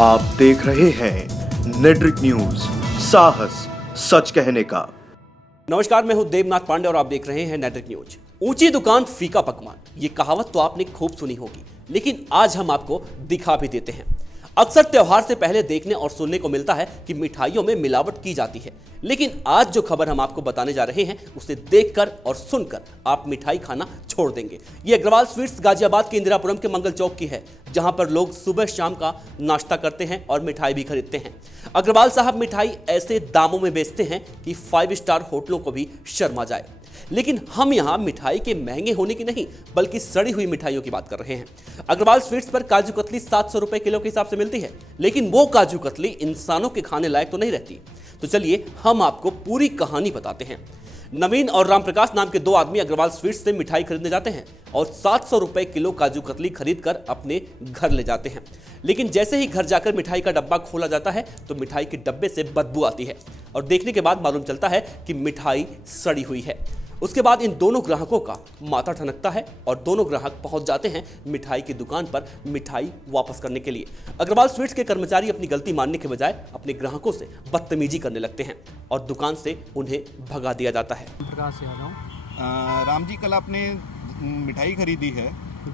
आप देख रहे हैं नेट्रिक न्यूज, साहस सच कहने का। नमस्कार, मैं हूं देवनाथ पांडे और आप देख रहे हैं नेट्रिक न्यूज। ऊंची दुकान फीका पकवान, ये कहावत तो आपने खूब सुनी होगी, लेकिन आज हम आपको दिखा भी देते हैं। अक्सर त्योहार से पहले देखने और सुनने को मिलता है कि मिठाइयों में मिलावट की जाती है, लेकिन आज जो खबर हम आपको बताने जा रहे हैं उसे देखकर और सुनकर आप मिठाई खाना छोड़ देंगे। ये अग्रवाल स्वीट्स गाजियाबाद के इंदिरापुरम के मंगल चौक की है, जहां पर लोग सुबह शाम का नाश्ता करते हैं और मिठाई भी खरीदते हैं। अग्रवाल साहब मिठाई ऐसे दामों में बेचते हैं कि 5 स्टार होटलों को भी शर्मा जाए। लेकिन हम यहाँ मिठाई के महंगे होने की नहीं, बल्कि सड़ी हुई मिठाइयों की बात कर रहे हैं। अग्रवाल स्वीट्स पर काजू कतली 700 रुपए किलो के हिसाब से मिलती है, लेकिन वो काजू कतली इंसानों के खाने लायक तो नहीं रहती। तो चलिए हम आपको पूरी कहानी बताते हैं। नवीन और रामप्रकाश नाम के दो आदमी अग्रवाल स्वीट्स से मिठाई खरीदने जाते हैं और 700 रुपए किलो काजू कतली खरीदकर अपने घर ले जाते हैं। लेकिन जैसे ही घर जाकर मिठाई का डब्बा खोला जाता है तो मिठाई के डब्बे से बदबू आती है और देखने के बाद मालूम चलता है कि मिठाई सड़ी हुई है। उसके बाद इन दोनों ग्राहकों का माथा ठनकता है और दोनों ग्राहक पहुंच जाते हैं मिठाई की दुकान पर मिठाई वापस करने के लिए। अग्रवाल स्वीट्स के कर्मचारी अपनी गलती मानने के बजाय अपने ग्राहकों से बदतमीजी करने लगते हैं और दुकान से उन्हें भगा दिया जाता है। प्रकाश यादव। राम जी, कल आपने मिठाई खरीदी है,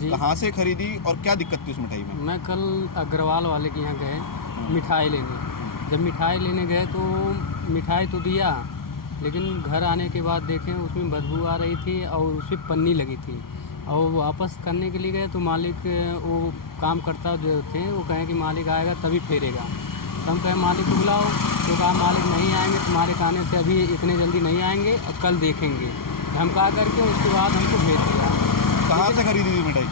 कहाँ से खरीदी और क्या दिक्कत थी उस मिठाई में? मैं कल अग्रवाल वाले के यहाँ गए मिठाई लेने। जब मिठाई लेने गए तो मिठाई तो दिया, लेकिन घर आने के बाद देखें उसमें बदबू आ रही थी और उस पर पन्नी लगी थी। और वापस करने के लिए गए तो मालिक वो काम करता जो थे वो कहें कि मालिक आएगा तभी फेरेगा। तो हम कहें मालिक को बुलाओ, तो कहा मालिक नहीं आएंगे, तुम्हारे आने से अभी इतने जल्दी नहीं आएंगे और कल देखेंगे। हम कहा करके उसके बाद हमको भेज दिया। कहाँ से खरीदी थी मिठाई?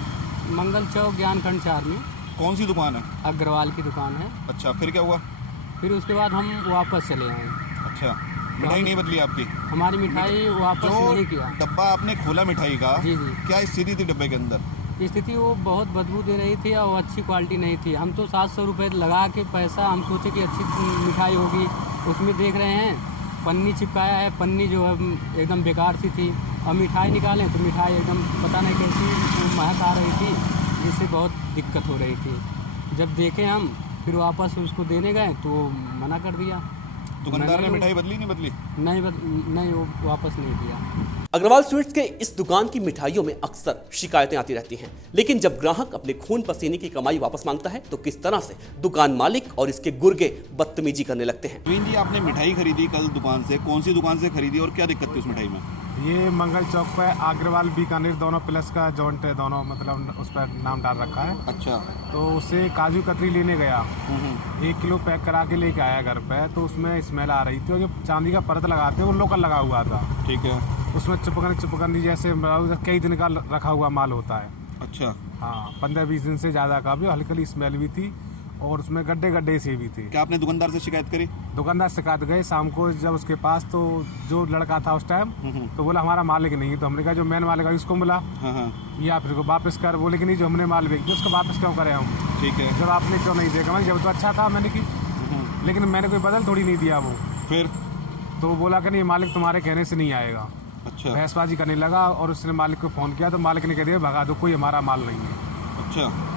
मंगल चौक ज्ञानखंड 4 में। कौन सी दुकान है? अग्रवाल की दुकान है। अच्छा, फिर क्या हुआ? फिर उसके बाद हम वापस चले आए। अच्छा, मिठाई नहीं बदली आपकी? हमारी मिठाई वापस नहीं किया। डब्बा आपने खोला मिठाई का, जी जी, क्या स्थिति थी डब्बे के अंदर? स्थिति वो बहुत बदबू दे रही थी और अच्छी क्वालिटी नहीं थी। हम तो 700 रुपये लगा के पैसा हम सोचे कि अच्छी मिठाई होगी, उसमें देख रहे हैं पन्नी चिपकाया है। पन्नी जो है एकदम बेकार सी थी और मिठाई निकालें तो मिठाई एकदम पता नहीं कैसी महक आ रही थी, जिससे बहुत दिक्कत हो रही थी। जब देखें हम फिर वापस उसको देने गए तो मना कर दिया। दुकानदार ने मिठाई बदली नहीं बदली? नहीं, वो वापस नहीं किया। अग्रवाल स्वीट्स के इस दुकान की मिठाइयों में अक्सर शिकायतें आती रहती हैं, लेकिन जब ग्राहक अपने खून पसीने की कमाई वापस मांगता है तो किस तरह से दुकान मालिक और इसके गुर्गे बदतमीजी करने लगते हैं। नवीन जी, आपने मिठाई खरीदी कल दुकान से, कौन सी दुकान से खरीदी और क्या दिक्कत थी उस मिठाई में? ये मंगल चौक पे अग्रवाल बीकानेर दोनों प्लस का जॉइंट है, दोनों मतलब उस पर नाम डाल रखा है। अच्छा, तो उससे काजू कतरी लेने गया, 1 किलो पैक करा के लेके आया घर पे, तो उसमें स्मेल आ रही थी और जो चांदी का परत लगाते हैं वो लोकल लगा हुआ था। ठीक है। उसमें चिपकन जैसे कई दिन का रखा हुआ माल होता है। अच्छा, हाँ, 15-20 दिन से ज़्यादा का भी, हल्की स्मेल भी थी और उसमें गड्ढे से भी थे। क्या आपने दुकानदार से शिकायत करी? दुकानदार शिकायत गए शाम को जब उसके पास, तो जो लड़का था उस टाइम तो बोला हमारा मालिक नहीं है। तो हमने कहा जो मेन मालिक है उसको बोला या फिर वापस कर, बोले कि नहीं जो हमने माल बेच दिया उसको वापस क्यों करें हम। ठीक है। जब आपने क्यों नहीं देखा, मैंने जब तो अच्छा था मैंने की, लेकिन मैंने कोई बदल थोड़ी नहीं दिया वो। फिर तो बोला कि नहीं मालिक तुम्हारे कहने से नहीं आएगा। अच्छा, बहसबाजी करने लगा और उसने मालिक को फ़ोन किया तो मालिक ने कह दिया भगा दो, कोई हमारा माल नहीं है। अच्छा,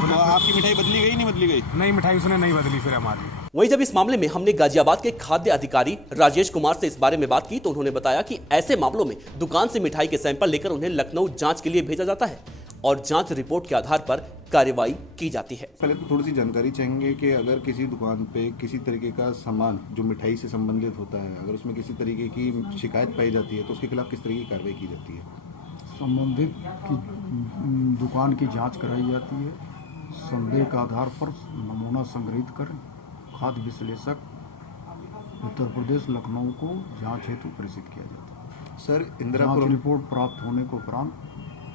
तो आपकी मिठाई बदली गई नहीं बदली गई? नहीं, मिठाई उसने नहीं बदली फिर हमारी। वहीं जब इस मामले में हमने गाजियाबाद के खाद्य अधिकारी राजेश कुमार से इस बारे में बात की तो उन्होंने बताया कि ऐसे मामलों में दुकान से मिठाई के सैंपल लेकर उन्हें लखनऊ जांच के लिए भेजा जाता है और जांच रिपोर्ट के आधार पर कार्रवाई की जाती है। पहले तो थोड़ी सी जानकारी चाहेंगे कि अगर किसी दुकान पे किसी तरीके का सामान जो मिठाई से संबंधित होता है, अगर उसमें किसी तरीके की शिकायत पाई जाती है तो उसके खिलाफ किस तरीके की कार्रवाई की जाती है? संबंधित की दुकान की जांच कराई जाती है। संदेह के आधार पर नमूना संग्रहित कर खाद्य विश्लेषक उत्तर प्रदेश लखनऊ को जांच हेतु प्रेषित किया जाता है। सर, जांच इंदिरापुरम रिपोर्ट प्राप्त होने के उपरांत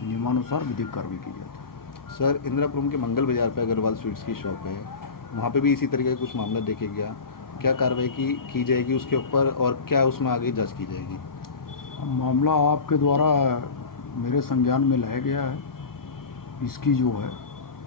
नियमानुसार विधिक कार्रवाई की जाती है। सर, इंदिरापुरम के मंगल बाजार पे अग्रवाल स्वीट्स की शॉप है, वहाँ पे भी इसी तरीके का कुछ मामला देखे गया, क्या कार्रवाई की जाएगी उसके ऊपर और क्या उसमें आगे जाँच की जाएगी? मामला आपके द्वारा मेरे संज्ञान में लाया गया है। इसकी जो है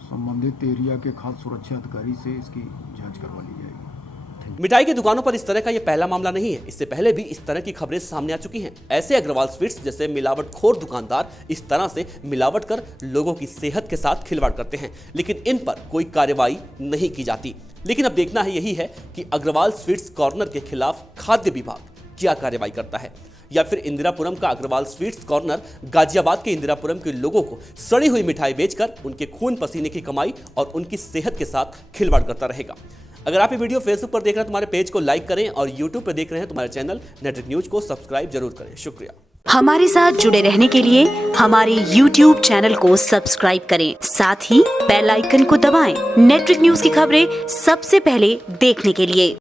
संबंधित एरिया के खाद्य सुरक्षा अधिकारी से इसकी जांच करवा ली जाएगी। थैंक मिठाई की दुकानों पर इस तरह का ये पहला मामला नहीं है। इससे पहले भी इस तरह की खबरें सामने आ चुकी हैं। ऐसे अग्रवाल स्वीट्स जैसे मिलावटखोर दुकानदार इस तरह से मिलावट कर लोगों की सेहत के साथ खिलवाड़ करते हैं, लेकिन इन पर कोई कार्रवाई नहीं की जाती। लेकिन अब देखना है यही है कि अग्रवाल स्वीट्स कॉर्नर के खिलाफ खाद्य विभाग क्या कार्रवाई करता है, या फिर इंदिरापुरम का अग्रवाल स्वीट्स कॉर्नर गाजियाबाद के इंदिरापुरम के लोगों को सड़ी हुई मिठाई बेचकर उनके खून पसीने की कमाई और उनकी सेहत के साथ खिलवाड़ करता रहेगा। अगर आप ये वीडियो फेसबुक पर देख रहे हैं तो हमारे पेज को लाइक करें और यूट्यूब पर देख रहे हैं तो हमारे चैनल नेटवर्क न्यूज को सब्सक्राइब जरूर करें। शुक्रिया। हमारे साथ जुड़े रहने के लिए हमारे YouTube चैनल को सब्सक्राइब करें, साथ ही बेल आइकन को दबाएं। नेटवर्क न्यूज की खबरें सबसे पहले देखने के लिए।